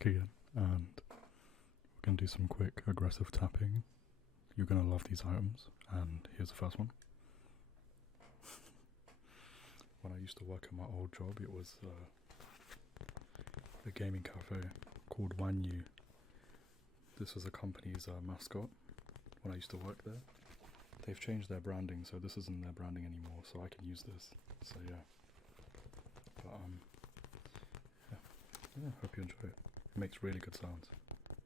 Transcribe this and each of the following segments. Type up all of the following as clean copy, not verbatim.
back again, and we're going to do some quick aggressive tapping. You're going to love these items, and here's the first one. When I used to work at my old job, it was a gaming cafe called 𝗦𝗓𝗓𝗔𝗟. This was a company's mascot when I used to work there. They've changed their branding, so this isn't their branding anymore, so I can use this. So yeah. But yeah, hope you enjoy it. It makes really good sounds.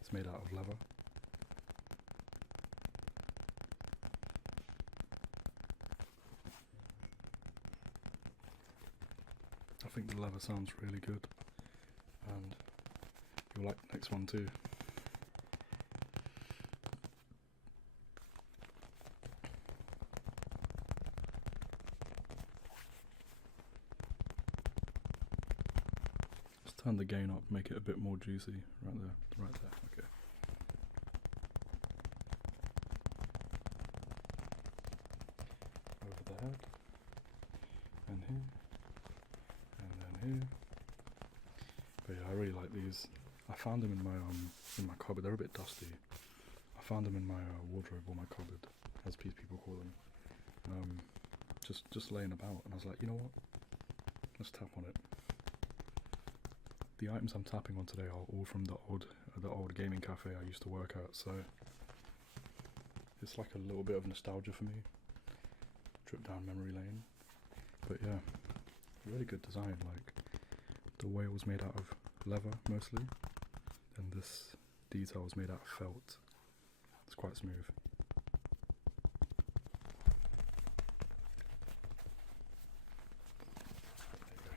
It's made out of leather. I think the leather sounds really good, and you'll like the next one too. Just turn the gain up, make it a bit more juicy. Right there, okay. Over the head, and here. Here. But yeah, I really like these. I found them in my cupboard. They're a bit dusty. I found them in my wardrobe, or my cupboard, as people call them. Just laying about, and I was like, you know what? Let's tap on it. The items I'm tapping on today are all from the old gaming cafe I used to work at, so it's like a little bit of nostalgia for me. Trip down memory lane. But yeah. Really good design, like the whale was made out of leather mostly, and this detail was made out of felt. It's quite smooth. There you go.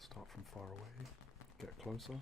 Start from far away. Get closer.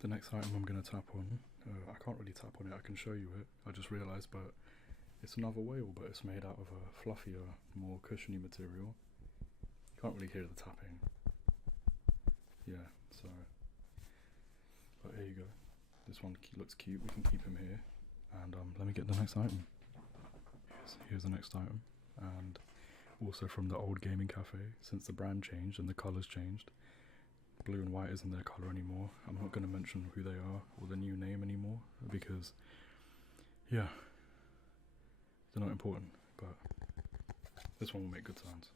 The next item I'm going to tap on, I can't really tap on it, I can show you it, I just realised, but it's another whale, but it's made out of a fluffier, more cushiony material. You can't really hear the tapping. Yeah, so, but here you go. This one looks cute, we can keep him here, and let me get the next item. Here's the next item, and also from the old gaming cafe, since the brand changed and the colours changed. Blue and white isn't their colour anymore. I'm not going to mention who they are or the new name anymore, because yeah, they're not important, but this one will make good sounds.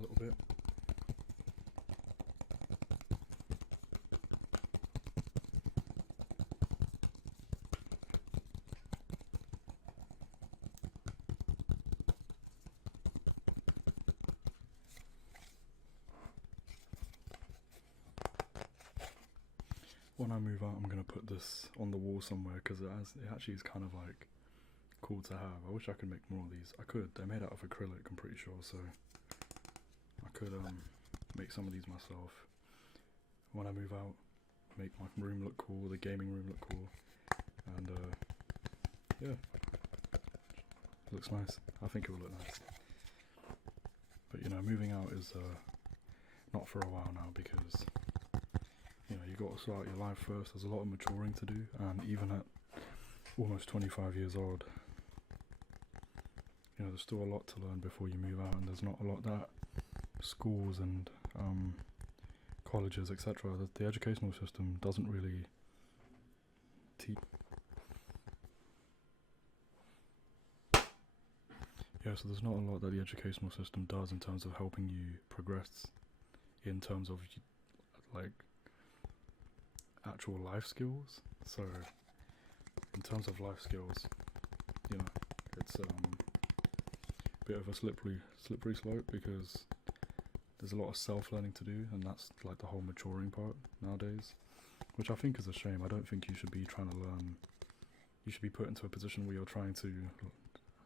a little bit. When I move out, I'm going to put this on the wall somewhere because it actually is kind of like cool to have. I wish I could make more of these. I could. They're made out of acrylic, I'm pretty sure, so I could make some of these myself. When I move out, make my room look cool, the gaming room look cool, and yeah, it looks nice. I think it will look nice. But you know, moving out is not for a while now because you know, you got to start your life first. There's a lot of maturing to do, and even at almost 25 years old, you know, there's still a lot to learn before you move out, and there's not a lot that schools and colleges, etc., the educational system doesn't really teach. Yeah, so there's not a lot that the educational system does in terms of helping you progress in terms of like actual life skills. So in terms of life skills, you know, it's a bit of a slippery slope because there's a lot of self-learning to do, and that's like the whole maturing part nowadays, which I think is a shame. I don't think you should be trying to learn. You should be put into a position where you're trying to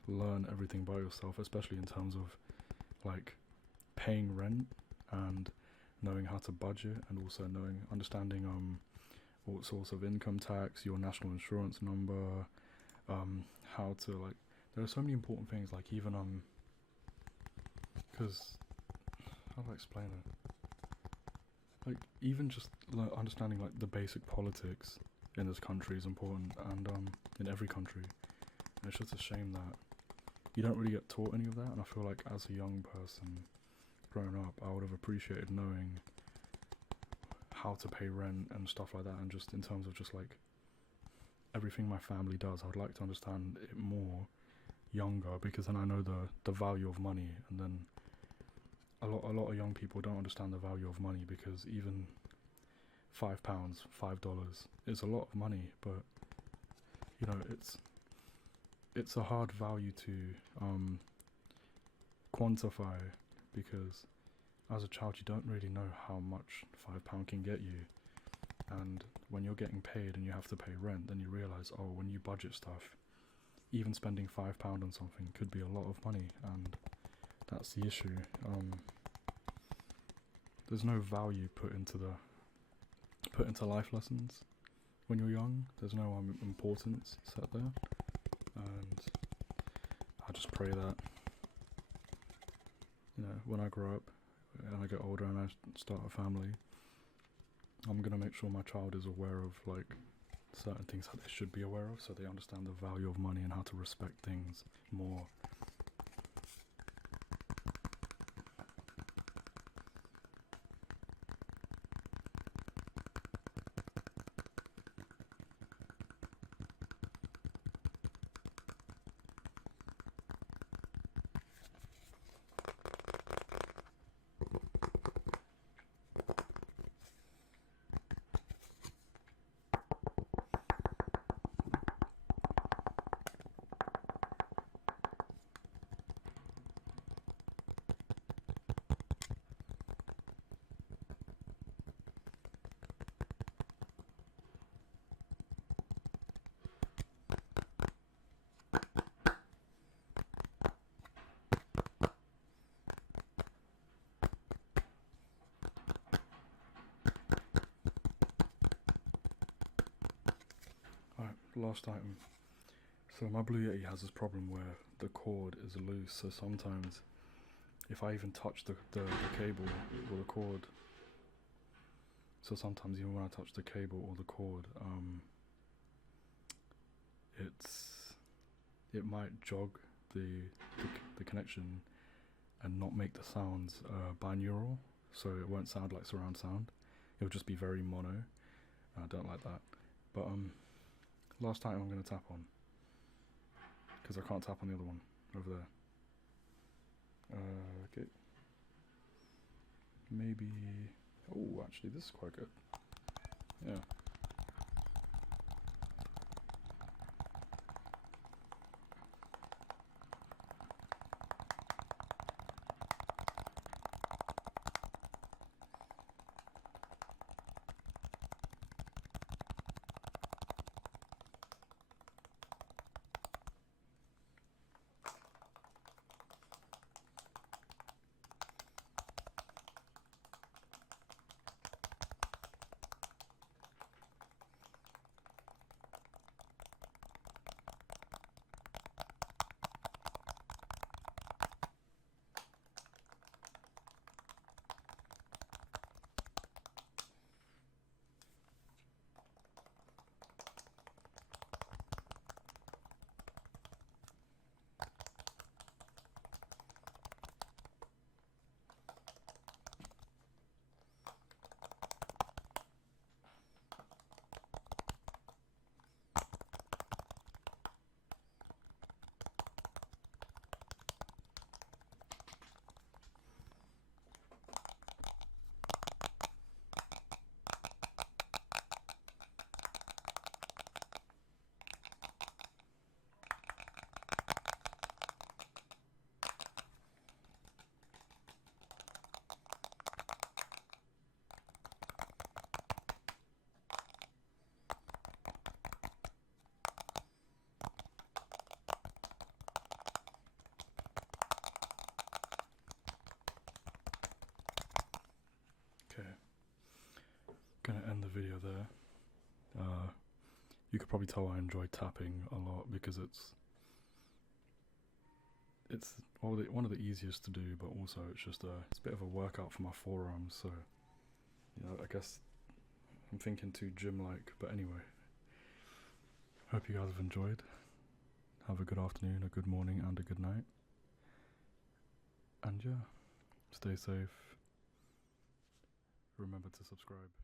learn everything by yourself, especially in terms of like paying rent and knowing how to budget, and also understanding all sorts of income tax, your national insurance number, how to like, there are so many important things, like even because how do I explain it? Like even just understanding like the basic politics in this country is important, and in every country. And it's just a shame that you don't really get taught any of that. And I feel like as a young person growing up, I would have appreciated knowing how to pay rent and stuff like that, and just in terms of just like everything my family does, I would like to understand it more younger, because then I know the value of money. And then a lot of young people don't understand the value of money, because even £5, $5 is a lot of money, but you know, it's a hard value to quantify, because as a child you don't really know how much £5 can get you, and when you're getting paid and you have to pay rent, then you realise, oh, when you budget stuff, even spending £5 on something could be a lot of money, and that's the issue. There's no value put into life lessons when you're young. There's no importance set there, and I just pray that, you know, when I grow up and I get older and I start a family, I'm gonna make sure my child is aware of like certain things that they should be aware of, so they understand the value of money and how to respect things more. Alright, last item. So my Blue Yeti has this problem where the cord is loose, so sometimes if I even touch the cable or the cord, so sometimes even when I touch the cable or the cord, it might jog the connection and not make the sounds binaural, so it won't sound like surround sound. It'll just be very mono. I don't like that. But last time I'm going to tap on, because I can't tap on the other one over there. Okay. maybe... Oh, actually this is quite good. Yeah. Okay, gonna end the video there. You could probably tell I enjoy tapping a lot because it's one of the easiest to do, but also it's a bit of a workout for my forearms. So you know, I guess I'm thinking too gym-like. But anyway, hope you guys have enjoyed. Have a good afternoon, a good morning, and a good night. And yeah, stay safe. Remember to subscribe.